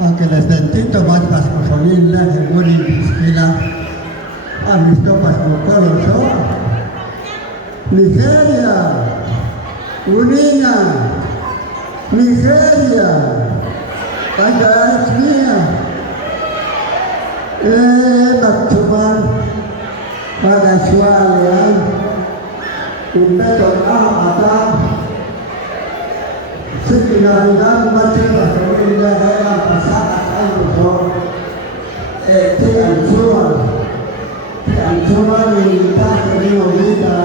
Aunque les dentito más pascosolina, el buen impisquila, a mis topas con coloso, Nigeria, Unina, Nigeria, Tanzania, Bakcuman, Magasualia, Umpeton Ahmatan, Sekinaridan macam pascosolina dalam pasangan ayuh, Tianjua minta kita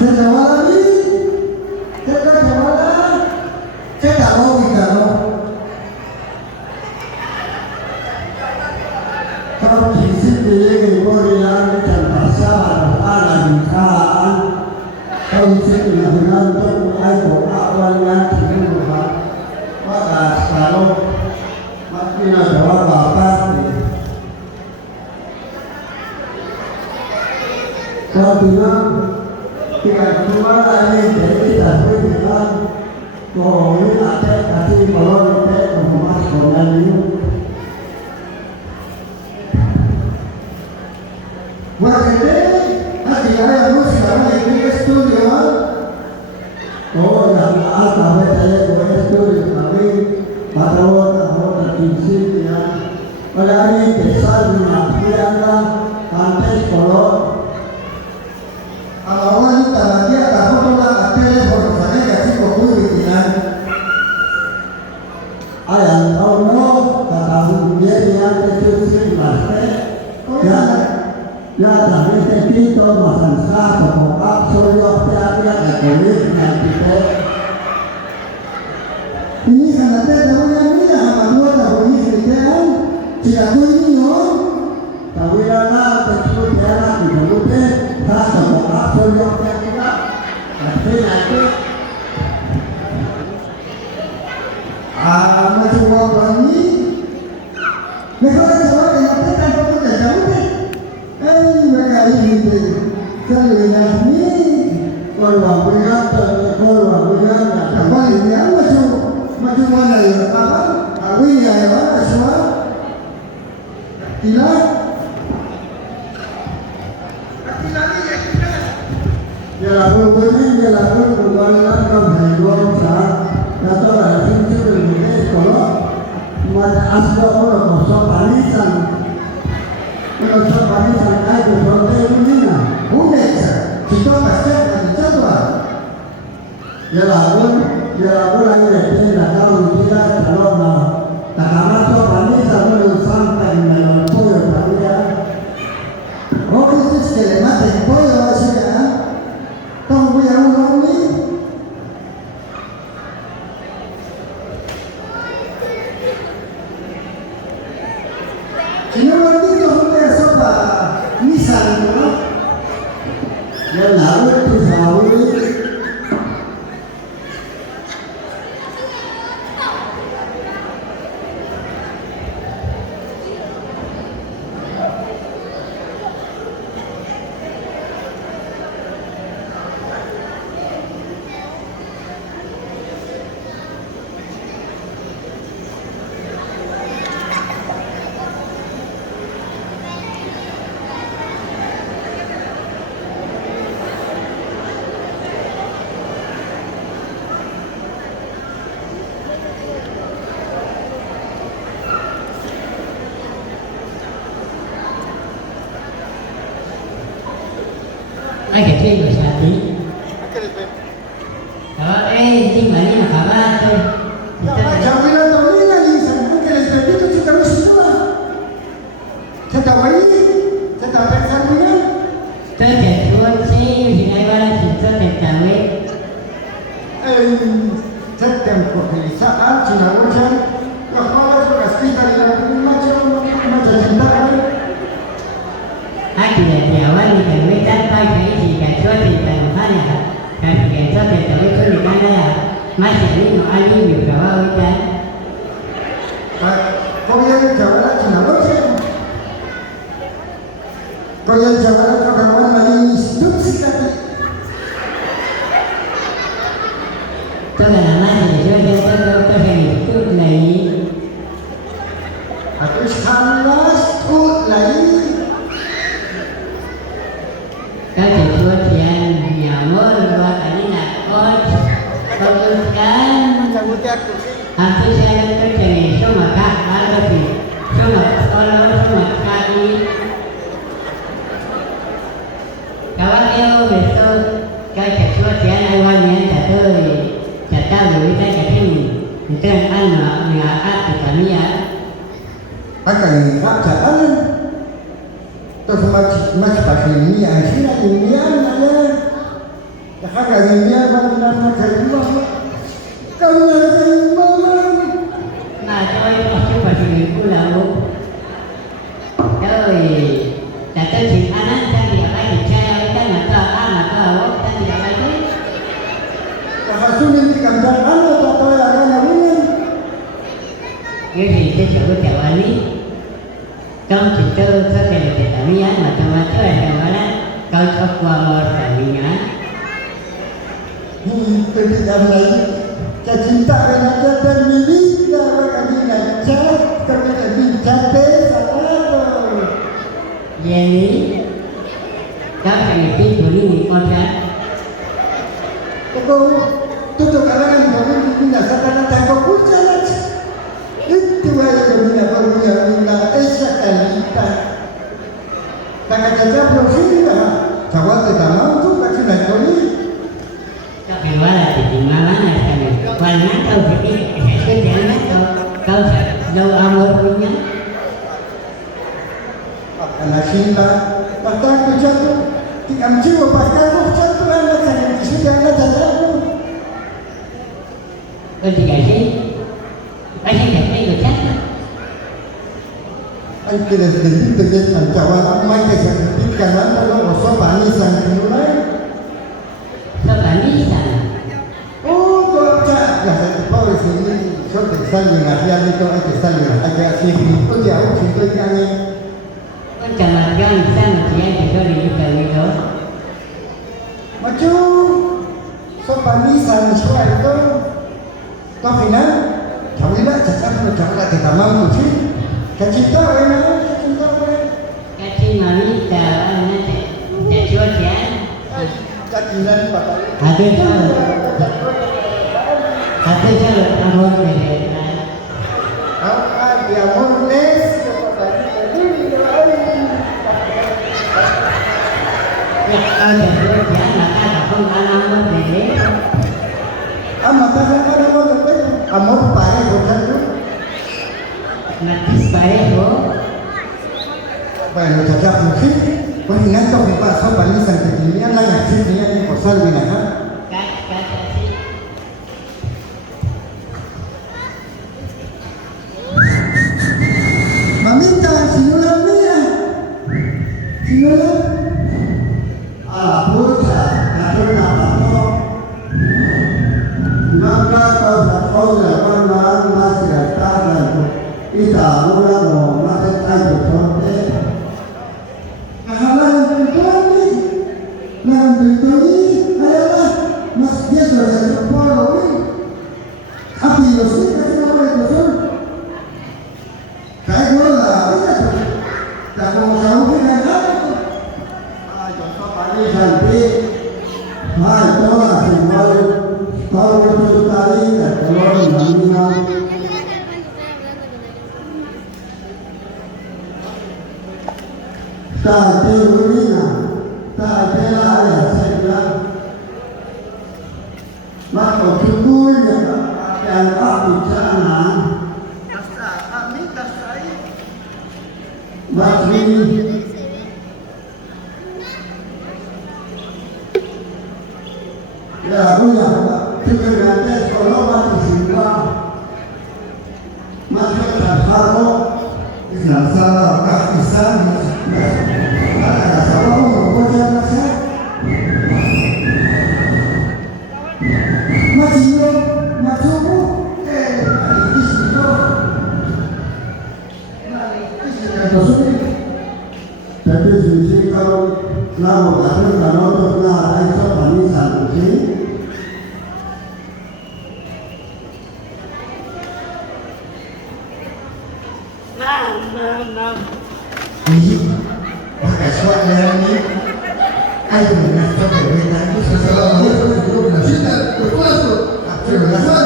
Sejawat ini, sejawat, saya tak mau kita. Kalau di sini kemudian dan pasar alam kalau di sini dengan untuk ayo awalnya dimulai, maka kalau makin ada apa-apa, kalau bilang tidak cuma lagi jadi tapi bilang kalau ini ada kasih kalau kita mengemas dengan ini waktu hati saya harus sekarang ini studio oh yang apa saya buat studio kami pada waktu tertinggi ya pada hari besar di Malaysia kantor sekolah awalnya tadi ada foto lah telepon saya kasih kopi bikinan ayam tahu kata dia yang kecil sih ya tapi kita makan satu kotak soyo tiada ekonomi yang kita ini sangatnya namanya ini sama dua tahun ini kerjaan tidak boleh no tahu ya lah betul ya lah tidak boleh satu kotak soyo tiada nanti macam apa ini mereka jawab yang kita tahu tidak jawab mereka ini selalunya ini kalau bukan apa ini macam mana ya apa awi ya apa semua tidak ya lalu berbulan kami dua besar atau ada sini lebih kalau ada asbab orang kosong panisan kalau panisan aja berarti ini na udah kita pasti akan coba ya lalu lagi deh kalau kita kalau tak kamar tuh panisan belum sampai dalam poyo ya oh itu sekelemat yang poyo sudah tunggu yang ini ini nanti tuh udah soba misalnya ya lalu itu tahu Ay, que chido, Shati. Ini mana nak kabar tu? Jangan tahu ni lagi sampai ke resep itu kita harus semua. Kita wajib, kita periksa ni. Terjatuh sih, dengan barang kita tertawa. Sedang pemeriksaan Cina macam kalau kita sekitar yang macam cinta ni. Aku dah diawal ni kan, kita pakai si kacau di dalam hari lah. Kan kacau tertawa tu di mana ya? Masih ni Ali juga kita. Kau yang jawab Cina macam. Kau yang jawab kalau kawan lagi hidup sikit. Aku saya kerja ni semua tak ada sih. Semua kalau semua kali. Kawan dia besok cái chúa trẻ này qua nhà cả tôi cả ta gửi cái thế mình itu yang anak nggak ada kami ya. Akan tak jalan. Terus macam pakai ini yang sini ini yang ada. Dah ada ini yang mana macam ni. Kau nak mana? Nah, tôi pasti pasti pulang. Tôi tak tahu sih anak kan dia lagi saya kan atau anak atau kan dia lagi. Hasil ini kamera anak atau yang ada ni. Jadi saya coba jawab ni. Trong cerita saya tidak kami ya macam-macam yang mana kau coba mau kami ya. Pendidikan lagi. Cinta dengan dan milik dan kami nak chat kami nak bincang sahaja. Jadi, kau kena pergi ni kontrak. Tuh kalangan kami punya sekarang tak kau jalan. Itu aja kami nak esa kalita. Tak ada belum sini dah. Jawab kita mau tu kasih nak kau ni. Tapi wala di mana kami. Wala kau pergi jalan kau jauh amor punya. Anak cinta, patah tu jatuh. Tiap jiwa patah tu jatuh anak saya. Sudah anak jatuh. Kau dikasih, pasti kasih kau jatuh. Anh kira sedikit terjadi jawab mai kesehatan kawan kalau osok bani sang mulai. Sebab ni sana. Oh, kau cak lah saya tahu sini. So tersan dengan dia itu ada tersan dengan agak sini. Kau dia aku cinta dia ni. Kau jangan jangan sana dia kita ni kita. Macam so bani sang suai itu. Kau final, kau bila cakap kau cakap kita mahu tu. Cinta mana? Cinta mana? Kasih mami dah nanti dah jual dia. Kacilan apa? Ada jalan amor ni. Dia murnes. Ada jual dia nak ada pun amor ni. Amor ada amor pare bukan tu. Nanti saya Bueno, cakap mungkin. Wah, ingat kau lepas so bani sang kejadian lah yang sini yang kosal ni nak. Maminta sinulan ni ya. Sinulan. Purta, kata apa tu? Naga kau dah kau dah pernah masih tahan. Kita ulang masih tahan betul. Ya, punya. Kita nanti kalau masih simpan, masih terharu. Islam salah, Islam. Ada salah orang macam mana? Masih Jadi sisi kalau nak berada dalam tengah ada barisan ini, ini pakai suara yang ini, ayo nak sampai berita itu sesuatu yang belum nasihat berkuasa, terima kasih.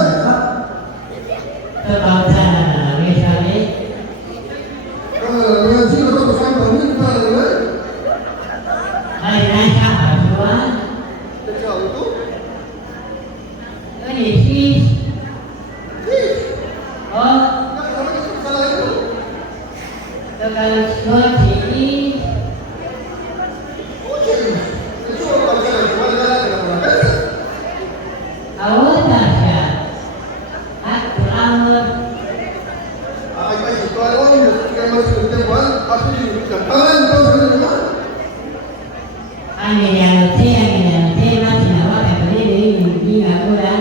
medianoche masih awak kembali dari mimpi aku dan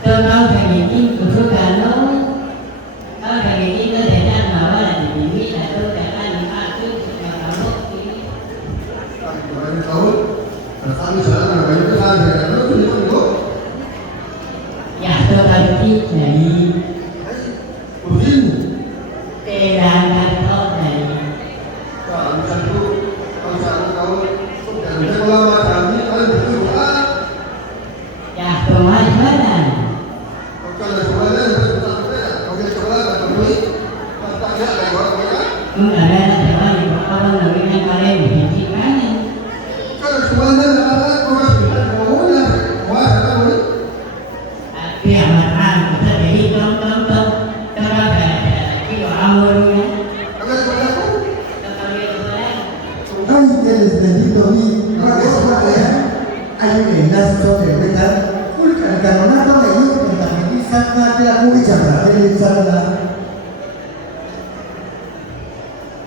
Tahun ini kesukaan tahun ini kita tidak bawa lagi mimpi atau jangan dipakai setiap kamu ini. Ya, tahun ini dari Teran kantor dari ya kemarin enggak ada teman di orang lebih yang kalian di mana? Tapi amaran kita jadi tonton terus kilo awalnya. Ay, que les bendito a mí, para eso hay un enlace de verdad. El canonato de ellos, que también saca de la cucha para que le salga.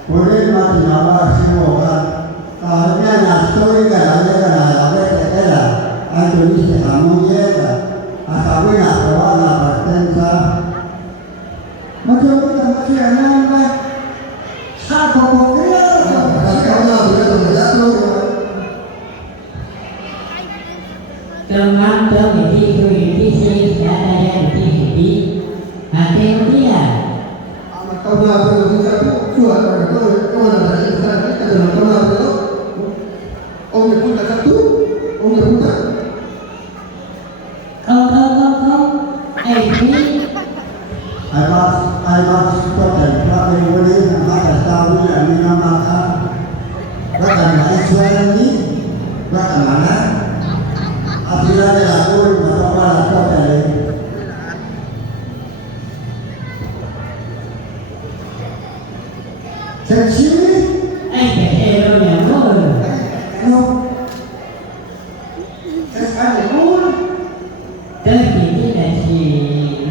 Por el matinaba, si no va, a mí la historia la vez hay que dice la muñeca, hasta buena probar la partenza. No te olvides, no te olvides, saco con Teman di sini ada di sini ada dia. Ini Además, contemplable boleh ada tahu yang dinamakan bagaimana suara ini, bagaimana apabila dilakukan atau melakukan dari sini, hero yang no, sekali pun, dari si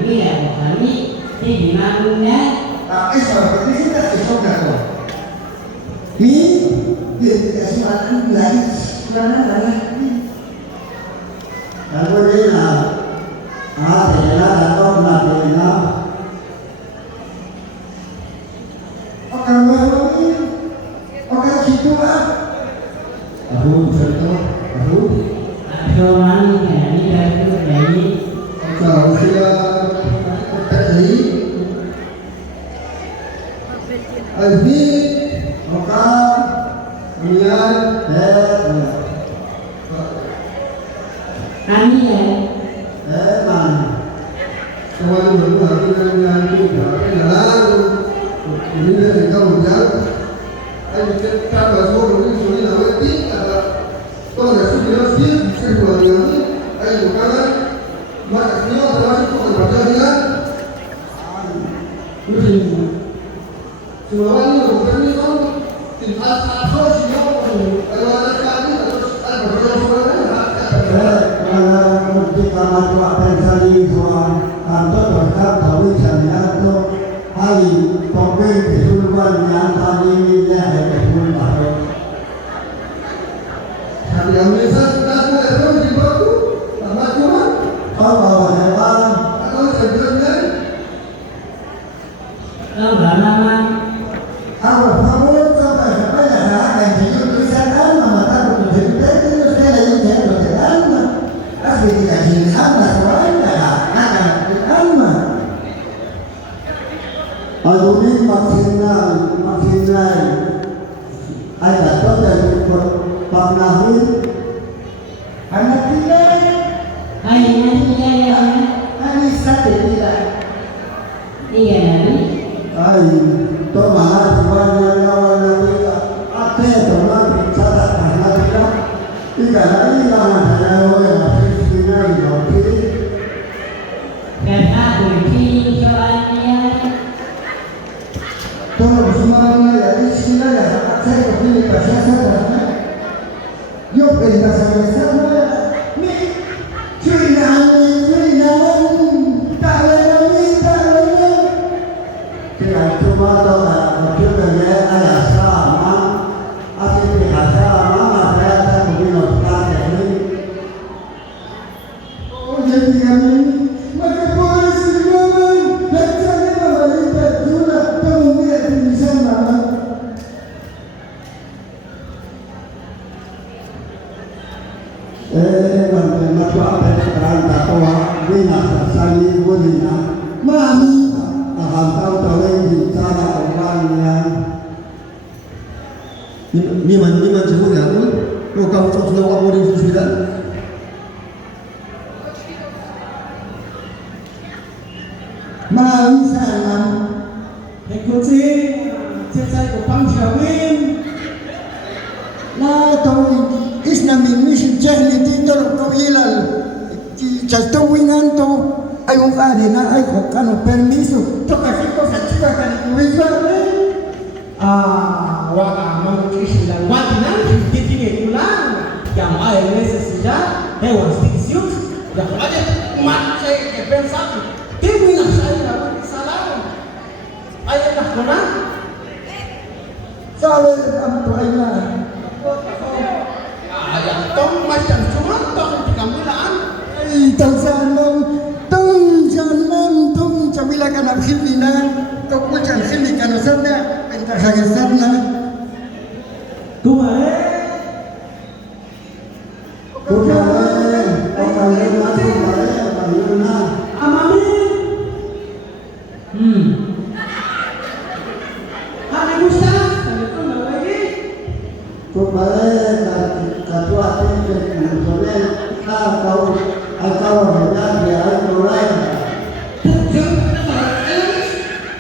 Mira kami di mana? eso necesita que son mejor. Y es una lana. Lalu dia adalah atau nadena. Akan melalui, akan situ Aku contoh, Aku mana dari kalau dia tadi, Albi, maka kemudian kami ya. mana? Kawan baru yang juga ini dari kamu jauh. Ayo kita bahas ini nanti ada kalau sudah siap saya ini ayo kawan maka dia adalah kepada dia. Semua ini bukan itu tinggal satu siapa kalau ada kami terus ada berjalan kalau kita maju apa yang Tuhan kantor berkat tahu jaminan itu hari pokoknya keseluruhan yang tadi ini dia keseluruhan baru. Tapi yang biasa kita itu di bawah sama cuma kalau hewan atau sebenarnya Lama-lama Apa sampai ya yang hidup di sana mama tahu cerita itu saya yang berjalan asli tidak di sana soalnya akan sama Aluni makin ada tuh dari panahin hanya tidak hanya satu tidak iya Nabi. Ay, toma semuanya lawan Nabi ate toma bicara Nabi ika lagi lawan saya masih sini lagi Karena kunci soalnya tolong semuanya ya di sini ya saya kepilih bahasa saya yuk kita sama-sama nih curi nani Molina, Mami, akan tahu tahu di sana orangnya. Ni man sebut ya, kau kau sudah apa di sudah? Mami salam, ikuti cecai của Pang Triều Nguyên. na tahu Islamin mission jahli di dalam tahu hilal, jadi tahu ingan tahu ayo ada na ayo kanu permiso, tu kasih kau saja kan itu Waka mangkisi lang wati nang titingin ulang yang ay necesidad de justicia ya wala mat say pensar tiwi na sa ina salam ay na kuna sawe am tu ayna. ya tong macam cuma tong kamilaan Tong jalan camila kan abkhilina, tong bukan khili kan sana, pentas hajar sana. Kumare amami hari Ustaz kami pun lagi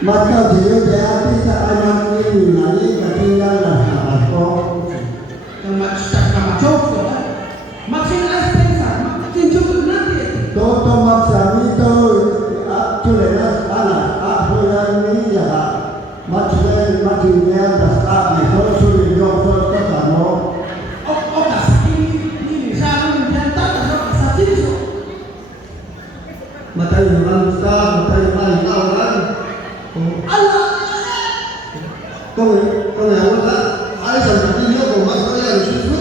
maka dia bisa anak ini nanti ketinggalan apa? Nama cokok, makin aspensa, makin cukup nanti. Toto maksa itu sudah anak apa yang ini ya, makin dia dasar itu sudah dokter ketemu. Oh kasih ini saya minta kasih itu. Mata yang Ustaz, mata yang tahu kan? Allah. Kau yang apa? Ada sesuatu yang kau masuk yang sesuatu.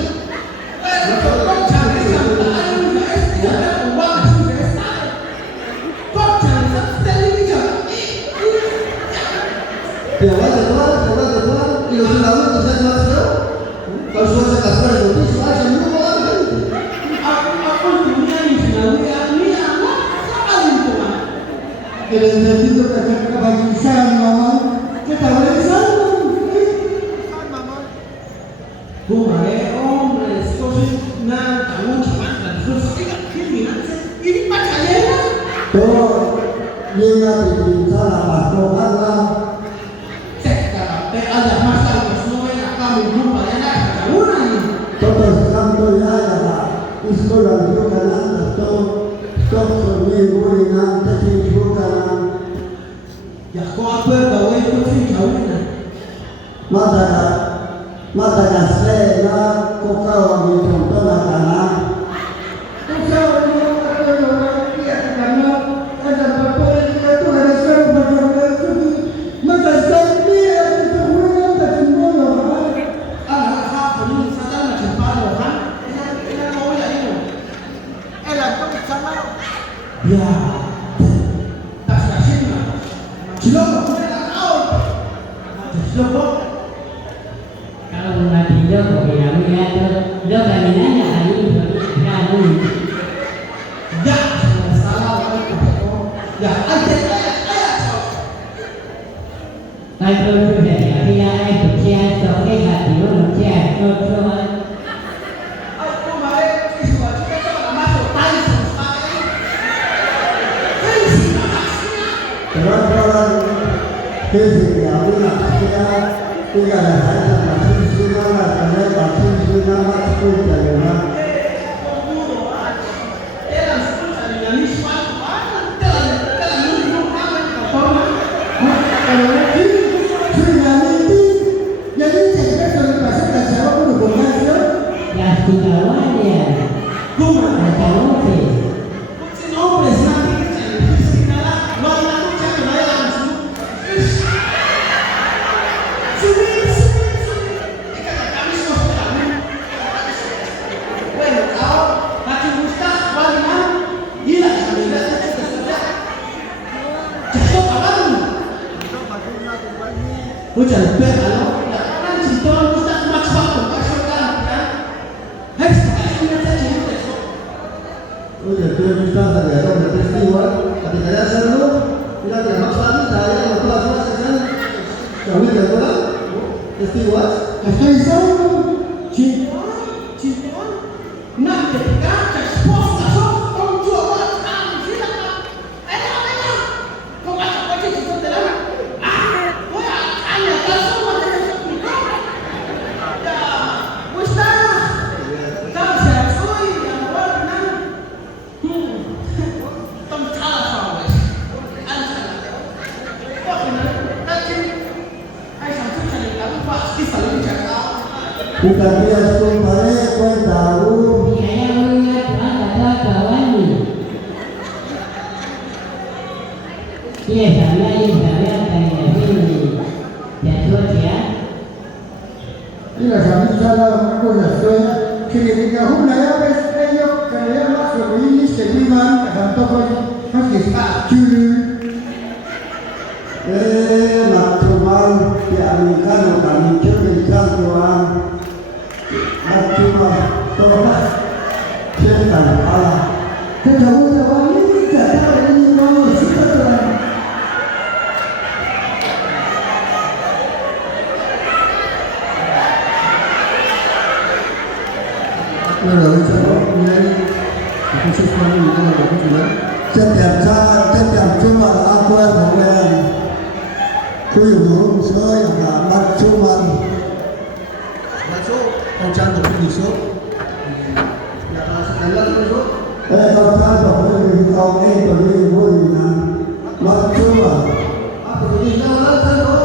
Ya wajib Tuhan, itu sudah lalu kita masuk. Kalau sudah kasar itu sudah semua orang. Aku dunia ini sudah ini apa? Saling Tuhan. Kerana itu kebajikan mama, kita boleh sama. Kumare om reskosi na kamu cuma dan terus ini pacarnya. Tuh, dia di salah pasal Allah. Ada masalah semua yang kami jumpa yang ada kawan ini. Todos cantos ya la escuela de Canadá, todos minggu nanti di Canada. Ya kau apa gawe itu sih jauh ni. Mata saya koka wami contoh Canada. Koka wami orang dia karena ada beberapa itu ada seorang beberapa itu mata saya dia itu orang tak semua orang. Anak hak ini sadar macam mana orang? Ini kau yang ini. Elah tu sana. Ya. Tak sih lah. Cilok kau nak tahu? Cilok. Kalau mati dia kau bilang dia tu dia kan nanya hari ini kan ini. Ya, salah orang. Ya, ayat. Kalau tu sudah dia ai berjaya sebagai hati orang berjaya terus. Aku mari siswa kita masuk tai selesai. Hai sih maksudnya. Orang-orang kesi yang punya punya harga masih sudah ada masih sudah masuk dalam. Ya sudah wajar. Macam apa? Hujan lebat kalau kan cinta kita macam apa kan? Hai sekarang kita jadi besok. Oye, tú estás alrededor de 3 igual, a ti te hacen Kita biasa kumpare kue tahu. Saya melihat ada kawan ni. Dia saya kaya ini. Jatuh dia. Ila kami salah cosa suena que diga una vez ellos queríamos subir seguiman tanto con que está chulu natural yang kalau kami curi kantuan natural todas cerita ala ketemu orang ini kata ini mau suka setiap saat, setiap Jumat aku bermain kuyung saya amat Jumat masuk kau cantik besok ya kalau sekalian besok kau cantik kau beri bulan mat Jumat apa jadi jalan kalau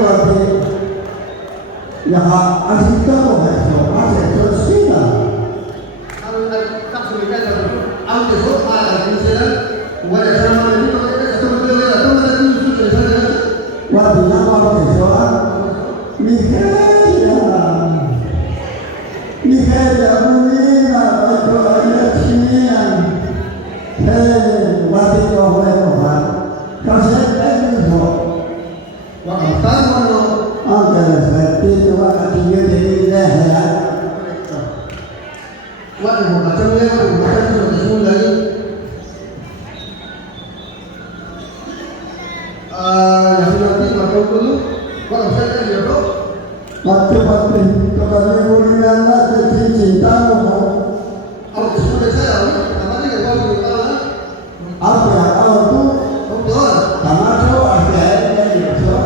waktu ya asik kau masih tersisa waktu nama soal Mikaela Munina atau ayat sinian waktu kau berdoa kasih itu angkat seperti itu waktu dia jadi leher waktu kepada bulan lagi cinta apa itu sama cowok akhirnya itu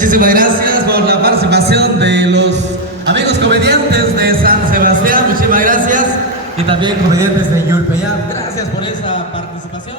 Muchísimas gracias por la participación de los amigos comediantes de San Sebastián. Muchísimas gracias. Y también comediantes de Yulpeyat. Gracias por esa participación.